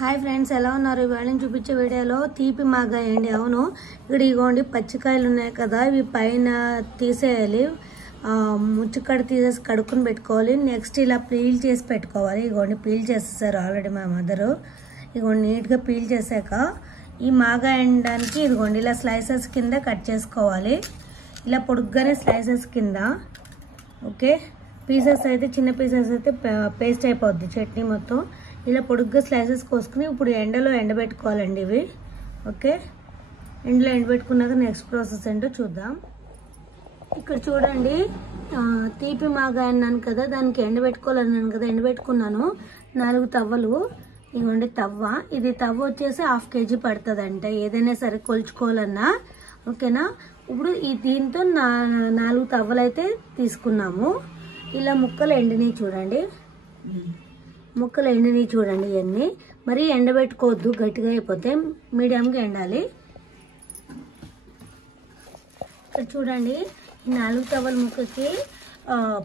Hi friends, ఎలా ఉన్నారు? ఇవాళ చూపించే వీడియోలో తీపి మాగాయండి. అవును, ఇక్కడ ఇగోండి పచ్చికాయలు ఉన్నాయి కదా, ఇవి పైన తీసేయాలి. ముచ్చుకడ తీసేసి కడుక్కుని పెట్టుకోవాలి. నెక్స్ట్ ఇలా పీల్ చేసి పెట్టుకోవాలి. ఇగోండి పీల్ చేసేసారు ఆల్రెడీ మా మదరు. ఇగోండి నీట్గా పీల్ చేశాక ఈ మాగాయడానికి ఇదిగోండి ఇలా స్లైసెస్ కింద కట్ చేసుకోవాలి. ఇలా పొడుగ్గానే స్లైసెస్ కింద. ఓకే, పీసెస్ అయితే చిన్న పీసెస్ అయితే పేస్ట్ అయిపోద్ది చట్నీ మొత్తం. ఇలా పొడుగ్గా స్లైసెస్ కోసుకుని ఇప్పుడు ఎండలో ఎండబెట్టుకోవాలండి ఇవి. ఓకే, ఎండలో ఎండబెట్టుకున్నాక నెక్స్ట్ ప్రాసెస్ ఏంటో చూద్దాం. ఇక్కడ చూడండి, తీపి మాగాయ అన్నాను కదా, దానికి ఎండబెట్టుకోవాలన్నాను కదా, ఎండబెట్టుకున్నాను 4 తవ్వలు. ఇవ్వండి తవ్వ. ఇది తవ్వ వచ్చేసి 1/2 kg పడుతుందంట, ఏదైనా సరే కొలుచుకోవాలన్నా. ఓకేనా, ఇప్పుడు ఈ దీంతో 4 తవ్వలు అయితే తీసుకున్నాము. ఇలా ముక్కలు ఎండినవి చూడండి, ముక్కలు ఎండినవి చూడండి. ఇవన్నీ మరి ఎండబెట్టుకోవద్దు, గట్టిగా అయిపోతే మీడియంగా ఎండాలి. ఇక్కడ చూడండి, ఈ 4 తవ్వల ముక్కకి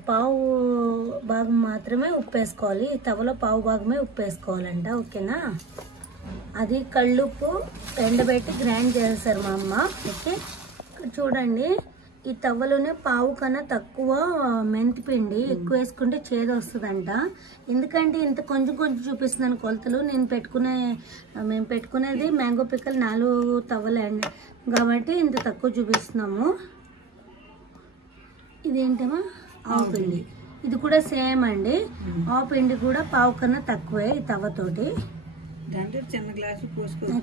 పావు భాగం మాత్రమే ఉప్పు వేసుకోవాలి. ఈ తవ్వలో పావు భాగమే ఉప్పు వేసుకోవాలంట. ఓకేనా, అది కళ్ళుప్పు ఎండబెట్టి గ్రైండ్ చేస్తారు మా అమ్మ. ఓకే, ఇక్కడ చూడండి, ఈ తవ్వలోనే పావు కన్నా తక్కువ మెంతిపిండి ఎక్కువ వేసుకుంటే చేదు వస్తుందంట. ఎందుకంటే ఇంత కొంచెం కొంచెం చూపిస్తున్నాను కొలతలు. మేము పెట్టుకునేది మ్యాంగో పిక్కలు 4 తవ్వలు కాబట్టి ఇంత తక్కువ చూపిస్తున్నాము. ఇదేంటమ్మా, ఆవు పిండి. ఇది కూడా సేమ్ అండి, ఆవు పిండి కూడా పావు కన్నా తక్కువే ఈ తవ్వతోటి.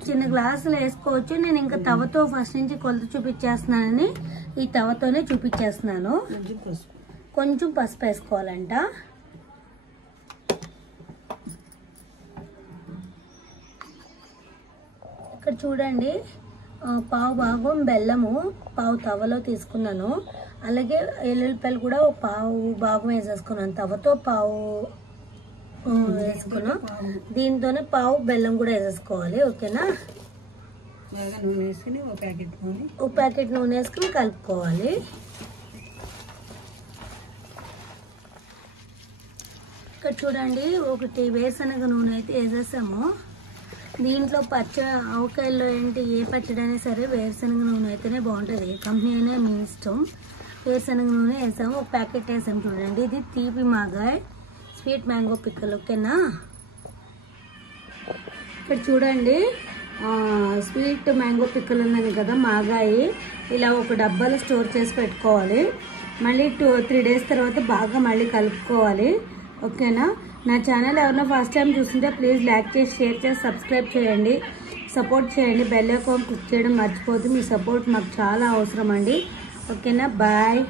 చిన్న గ్లాసులు వేసుకోవచ్చు. నేను ఇంకా తవ్వతో ఫస్ట్ నుంచి కొలత చూపించేస్తున్నానని ఈ తవ్వతోనే చూపించేస్తున్నాను. కొంచెం పసుపు వేసుకోవాలంట. ఇక్కడ చూడండి, పావు భాగం బెల్లము పావు తవ్వలో తీసుకున్నాను. అలాగే ఎల్లుల్లిపాయలు కూడా పావు భాగం వేసేసుకున్నాను. తవ్వతో పావు వేసుకున్నాం, దీంతోనే పావు బెల్లం కూడా వేసేసుకోవాలి. ఓకేనా, ఒక ప్యాకెట్ నూనె వేసుకుని కలుపుకోవాలి. ఇక్కడ చూడండి, 1 వేరుశనగ నూనె అయితే వేసేసాము. దీంట్లో ఆవకాయల్లో ఏంటి, ఏ పచ్చడి అయినా సరే వేరుశనగ నూనె అయితేనే బాగుంటుంది. ఏ కంపెనీ అయినా మీ ఇష్టం. వేరుశనగ నూనె వేసాము, 1 ప్యాకెట్ వేసాము. చూడండి, ఇది తీపి మాగాయ్ స్వీట్ మ్యాంగో పిక్కలు. ఓకేనా, ఇక్కడ చూడండి, స్వీట్ మ్యాంగో పిక్కలు ఉన్నది కదా మాగాయి, ఇలా ఒక డబ్బాలో స్టోర్ చేసి పెట్టుకోవాలి. మళ్ళీ 2-3 డేస్ తర్వాత బాగా మళ్ళీ కలుపుకోవాలి. ఓకేనా, నా ఛానల్ ఎవరైనా ఫస్ట్ టైం చూస్తుంటే ప్లీజ్ లైక్ చేసి, షేర్ చేసి, సబ్స్క్రైబ్ చేయండి, సపోర్ట్ చేయండి. బెల్ ఐకాన్ క్లిక్ చేయడం మర్చిపోద్దు. మీ సపోర్ట్ మాకు చాలా అవసరం అండి. ఓకేనా, బాయ్.